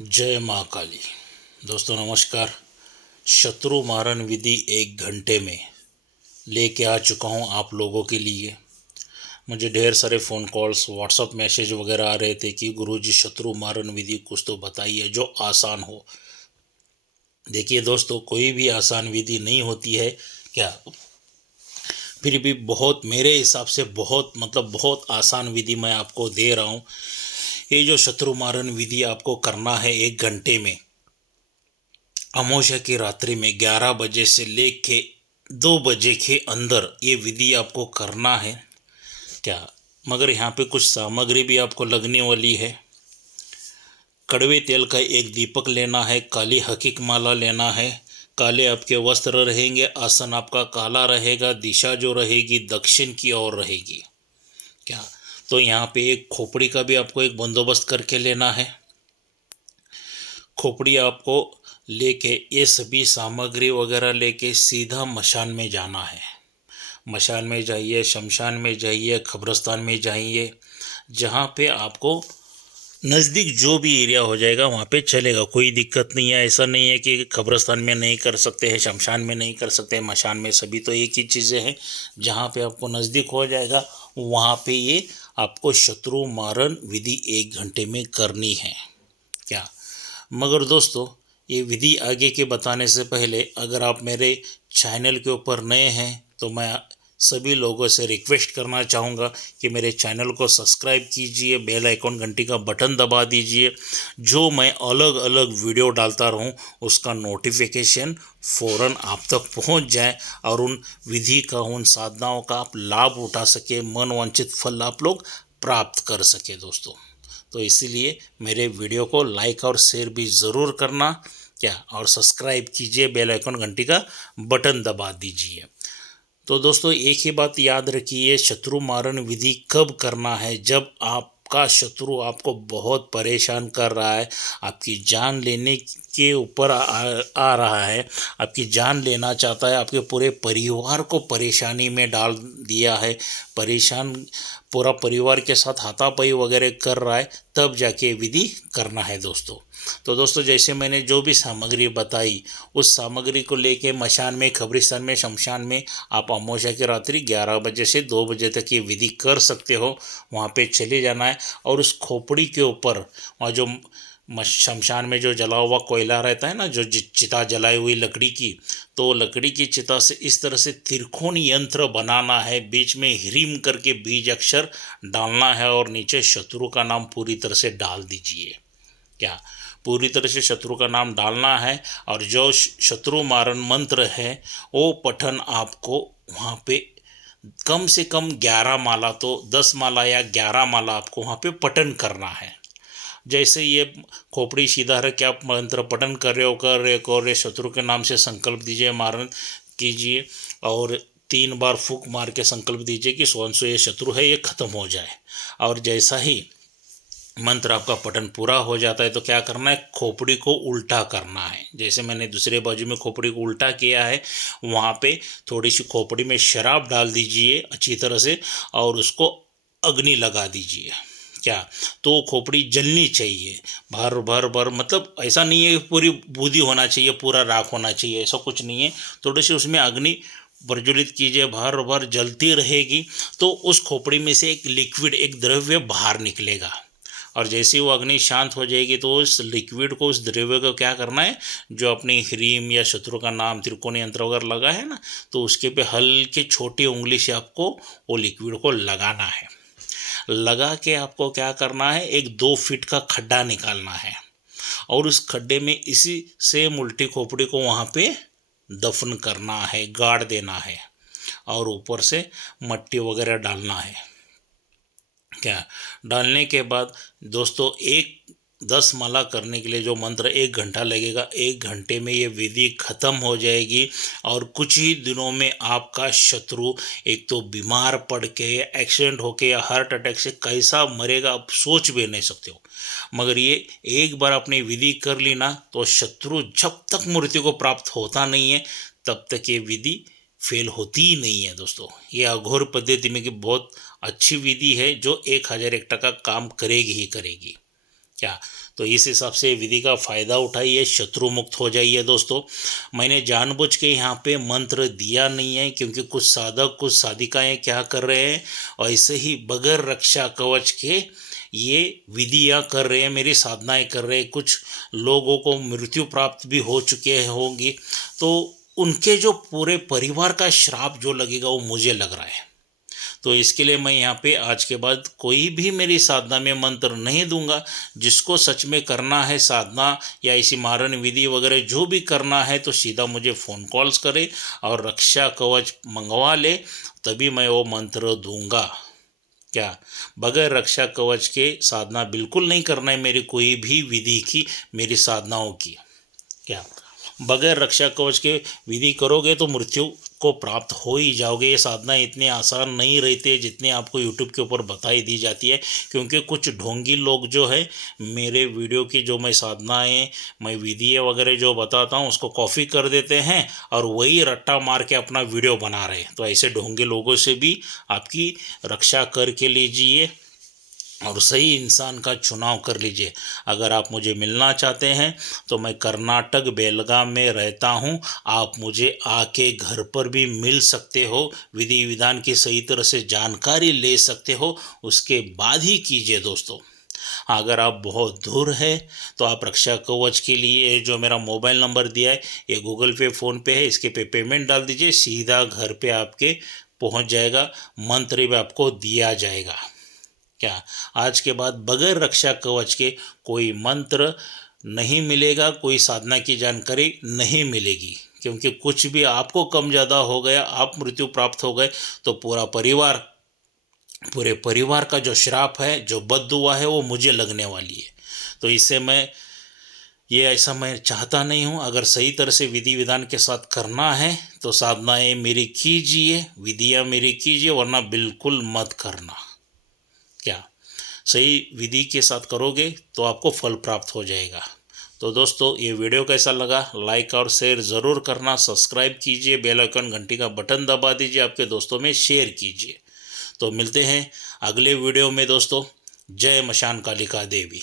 जय माँ काली। दोस्तों नमस्कार। शत्रु मारण विधि 1 घंटे में लेके आ चुका हूँ आप लोगों के लिए। मुझे ढेर सारे फ़ोन कॉल्स व्हाट्सअप मैसेज वगैरह आ रहे थे कि गुरुजी शत्रु मारण विधि कुछ तो बताइए जो आसान हो। देखिए दोस्तों, कोई भी आसान विधि नहीं होती है क्या, फिर भी बहुत मेरे हिसाब से बहुत आसान विधि मैं आपको दे रहा हूँ। ये जो शत्रु मारण विधि आपको करना है 1 घंटे में, अमावस्या की रात्रि में 11 बजे से लेके 2 बजे के अंदर ये विधि आपको करना है क्या। मगर यहाँ पे कुछ सामग्री भी आपको लगने वाली है। कड़वे तेल का एक दीपक लेना है, काली हकीक माला लेना है, काले आपके वस्त्र रहेंगे, आसन आपका काला रहेगा, दिशा जो रहेगी दक्षिण की ओर रहेगी क्या। तो यहाँ पे एक खोपड़ी का भी आपको एक बंदोबस्त करके लेना है। खोपड़ी आपको लेके ये सभी सामग्री वगैरह लेके सीधा मशान में जाना है। मशान में जाइए, शमशान में जाइए, कब्रस्तान में जाइए, जहाँ पे आपको नज़दीक जो भी एरिया हो जाएगा वहाँ पे चलेगा, कोई दिक्कत नहीं है। ऐसा नहीं है कि कब्रस्तान में नहीं कर सकते हैं, शमशान में नहीं कर सकते हैं, मशान में, सभी तो एक ही चीज़ें हैं। जहाँ पे आपको नज़दीक हो जाएगा वहाँ पे ये आपको शत्रु मारण विधि 1 घंटे में करनी है क्या। मगर दोस्तों, ये विधि आगे के बताने से पहले अगर आप मेरे चैनल के ऊपर नए हैं तो मैं सभी लोगों से रिक्वेस्ट करना चाहूँगा कि मेरे चैनल को सब्सक्राइब कीजिए, बेल आइकॉन घंटी का बटन दबा दीजिए। जो मैं अलग अलग वीडियो डालता रहूँ उसका नोटिफिकेशन फ़ौरन आप तक पहुँच जाए और उन विधि का, उन साधनाओं का आप लाभ उठा सके, मनवांछित फल आप लोग प्राप्त कर सके दोस्तों। तो इसीलिए मेरे वीडियो को लाइक और शेयर भी ज़रूर करना क्या, और सब्सक्राइब कीजिए, बेल आइकन घंटी का बटन दबा दीजिए। तो दोस्तों एक ही बात याद रखिए, शत्रु मारण विधि कब करना है, जब आपका शत्रु आपको बहुत परेशान कर रहा है, आपकी जान लेने के ऊपर आ रहा है, आपकी जान लेना चाहता है, आपके पूरे परिवार को परेशानी में डाल दिया है, परेशान पूरा परिवार के साथ हाथापाई वगैरह कर रहा है, तब जाके विधि करना है दोस्तों। तो दोस्तों जैसे मैंने जो भी सामग्री बताई उस सामग्री को लेके मशान में, कब्रिस्तान में, शमशान में आप अमावस्या की रात्रि 11 बजे से 2 बजे तक ये विधि कर सकते हो। वहाँ पे चले जाना है और उस खोपड़ी के ऊपर, वहाँ जो शमशान में जो जला हुआ कोयला रहता है ना, जो चिता जलाई हुई लकड़ी की, तो लकड़ी की चिता से इस तरह से त्रिकोण यंत्र बनाना है, बीच में ह्रीम करके बीज अक्षर डालना है और नीचे शत्रु का नाम पूरी तरह से डाल दीजिए क्या। पूरी तरह से शत्रु का नाम डालना है और जो शत्रु मारण मंत्र है वो पठन आपको वहाँ पे कम से कम 11 माला, तो 10 माला या 11 माला आपको वहाँ पे पठन करना है। जैसे ये खोपड़ी सीधा रख के आप मंत्र पठन कर रहे शत्रु के नाम से संकल्प दीजिए, मारण कीजिए और 3 बार फूंक मार के संकल्प दीजिए कि सो ये शत्रु है, ये खत्म हो जाए। और जैसा ही मंत्र आपका पठन पूरा हो जाता है तो क्या करना है, खोपड़ी को उल्टा करना है। जैसे मैंने दूसरे बाजू में खोपड़ी को उल्टा किया है, वहाँ पे थोड़ी सी खोपड़ी में शराब डाल दीजिए अच्छी तरह से और उसको अग्नि लगा दीजिए क्या। तो खोपड़ी जलनी चाहिए भर भर भर, मतलब ऐसा नहीं है पूरी बूदी होना चाहिए, पूरा राख होना चाहिए, ऐसा कुछ नहीं है। थोड़ी सी उसमें अग्नि प्रज्वलित कीजिए, भर भर जलती रहेगी तो उस खोपड़ी में से एक लिक्विड, एक द्रव्य बाहर निकलेगा। और जैसे ही वो अग्नि शांत हो जाएगी तो उस लिक्विड को, उस द्रव्य को क्या करना है, जो अपनी ह्रीम या शत्रु का नाम, त्रिकोणी यंत्र वगैरह लगा है ना, तो उसके पे हल्के छोटी उंगली से आपको वो लिक्विड को लगाना है। लगा के आपको क्या करना है, एक 2 फीट का खड्डा निकालना है और उस खड्डे में इसी सेम उल्टी खोपड़ी को वहाँ पे दफन करना है, गाड़ देना है और ऊपर से मट्टी वगैरह डालना है क्या। डालने के बाद दोस्तों एक 10 माला करने के लिए जो मंत्र 1 घंटा लगेगा, 1 घंटे में ये विधि खत्म हो जाएगी और कुछ ही दिनों में आपका शत्रु एक तो बीमार पड़ के, एक्सीडेंट होके या हार्ट अटैक से कैसा मरेगा आप सोच भी नहीं सकते हो। मगर ये एक बार आपने विधि कर ली ना तो शत्रु जब तक मृत्यु को प्राप्त होता नहीं है तब तक ये विधि फेल होती ही नहीं है दोस्तों। ये अघोर पद्धति में की बहुत अच्छी विधि है जो 1001 टका काम करेगी ही करेगी क्या? तो इस हिसाब से विधि का फ़ायदा उठाइए, शत्रु मुक्त हो जाइए दोस्तों। मैंने जानबूझ के यहाँ पे मंत्र दिया नहीं है, क्योंकि कुछ साधक कुछ साधिकाएँ क्या कर रहे हैं, ऐसे ही बगैर रक्षा कवच के ये विधियाँ कर रहे हैं, मेरी साधनाएँ कर रहे हैं। कुछ लोगों को मृत्यु प्राप्त भी हो चुके होंगी, तो उनके जो पूरे परिवार का श्राप जो लगेगा वो मुझे लग रहा है। तो इसके लिए मैं यहाँ पे आज के बाद कोई भी मेरी साधना में मंत्र नहीं दूंगा। जिसको सच में करना है साधना या इसी मारण विधि वगैरह जो भी करना है, तो सीधा मुझे फ़ोन कॉल्स करे और रक्षा कवच मंगवा ले, तभी मैं वो मंत्र दूंगा। क्या? बगैर रक्षा कवच के साधना बिल्कुल नहीं करना है मेरी कोई भी विधि की, मेरी साधनाओं की। क्या? बगैर रक्षा कवच के विधि करोगे तो मृत्यु को प्राप्त हो ही जाओगे। ये साधना इतनी आसान नहीं रहती है जितनी आपको यूट्यूब के ऊपर बताई दी जाती है, क्योंकि कुछ ढोंगी लोग जो है मेरे वीडियो की जो मैं साधनाएँ मैं विधि वगैरह जो बताता हूँ उसको कॉपी कर देते हैं और वही रट्टा मार के अपना वीडियो बना रहे हैं। तो ऐसे ढोंगी लोगों से भी आपकी रक्षा करके लीजिए और सही इंसान का चुनाव कर लीजिए। अगर आप मुझे मिलना चाहते हैं तो मैं कर्नाटक बेलगाम में रहता हूं, आप मुझे आके घर पर भी मिल सकते हो, विधि विधान की सही तरह से जानकारी ले सकते हो, उसके बाद ही कीजिए दोस्तों। अगर आप बहुत दूर है तो आप रक्षा कवच के लिए जो मेरा मोबाइल नंबर दिया है, ये गूगल पे फ़ोन पे है, इसके पे पेमेंट डाल दीजिए, सीधा घर पे आपके पहुंच जाएगा, मंत्र भी आपको दिया जाएगा। क्या? आज के बाद बगैर रक्षा कवच के कोई मंत्र नहीं मिलेगा, कोई साधना की जानकारी नहीं मिलेगी, क्योंकि कुछ भी आपको कम ज़्यादा हो गया, आप मृत्यु प्राप्त हो गए, तो पूरे परिवार का जो श्राप है, जो बद्दुआ है, वो मुझे लगने वाली है। तो इससे ऐसा मैं चाहता नहीं हूँ। अगर सही तरह से विधि विधान के साथ करना है तो साधनाएँ मेरी कीजिए, विधियाँ मेरी कीजिए, वरना बिल्कुल मत करना। क्या? सही विधि के साथ करोगे तो आपको फल प्राप्त हो जाएगा। तो दोस्तों, ये वीडियो कैसा लगा, लाइक और शेयर ज़रूर करना, सब्सक्राइब कीजिए, बेल आइकन घंटी का बटन दबा दीजिए, आपके दोस्तों में शेयर कीजिए। तो मिलते हैं अगले वीडियो में दोस्तों। जय मशान कालिका देवी।